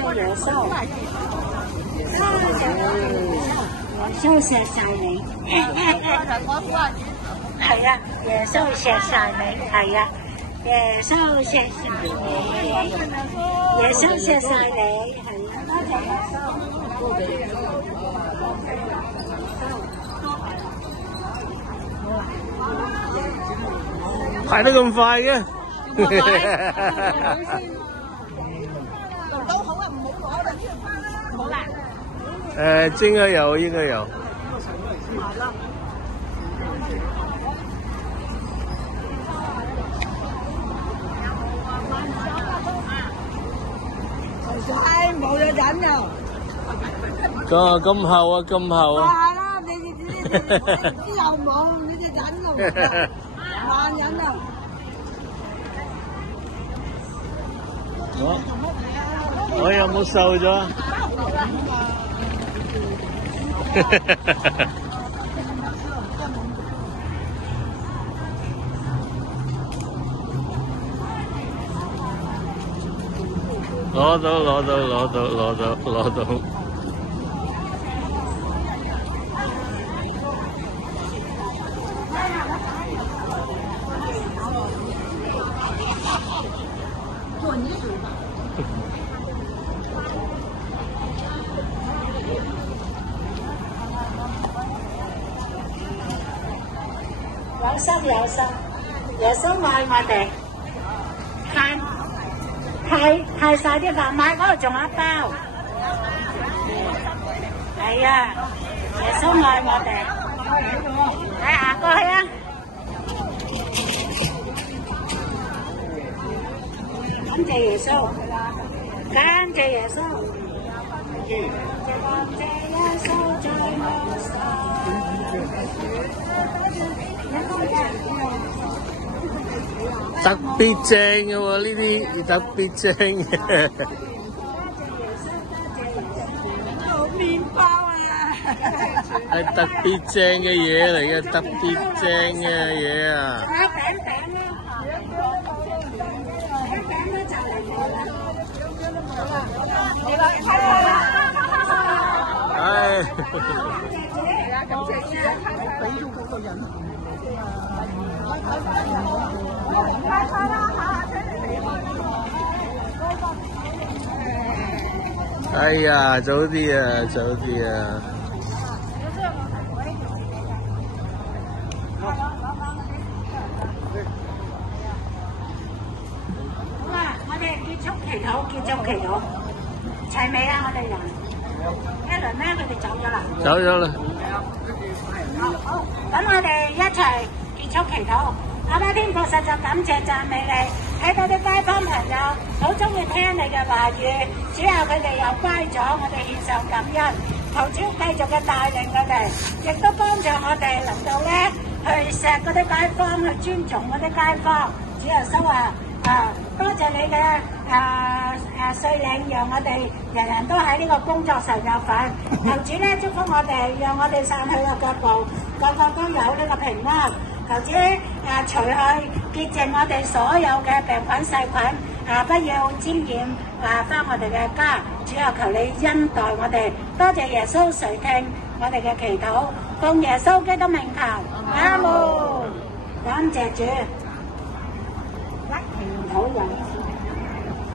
謝耶穌，多謝耶穌錫晒你。係啊，耶穌錫晒你，係啊，耶穌錫晒你，耶穌錫晒你，係啊，多謝耶穌。排得咁快嘅？都好啊，唔好攞啦，唔好啦。應該有，應該有。唉，冇嘢飲又。咁厚啊，咁厚啊！係啦，你又冇，你哋飲又唔得，慢飲啊！我有冇瘦咗？攞到。有心，耶穌愛我哋，派晒啲飯買嗰度仲有一包，係啊，耶穌愛我哋，嚟行過去啊！感謝耶穌，感謝耶穌，感謝耶穌在我手。特別正嘅喎，呢啲特別正嘅。麵包啊！係特別正嘅嘢嚟嘅，特別正嘅嘢啊！唉。哎呀，早啲啊！好啊，我哋結束祈禱，齊未啊？我哋人一輪咧，佢哋走咗啦。走咗啦。好，咁我哋一齊結束祈禱。阿爸天父，實在感謝讚美你，睇到啲街坊朋友好中意聽你嘅話語，只有佢哋又乖咗，我哋獻上感恩，求主繼續嘅帶領佢哋，亦都幫助我哋能夠咧去錫嗰啲街坊，去尊重嗰啲街坊。主耶穌多謝你嘅率領，讓我哋人人都喺呢個工作上有份。求主咧祝福我哋，讓我哋散去嘅腳步，個個都有呢個平安。求主除去潔淨我哋所有嘅病菌細菌，不要沾染返我哋嘅家。主啊，求你恩待我哋，多謝耶穌垂聽我哋嘅祈禱，奉耶穌基督名求，阿門。感謝主，一祈禱人。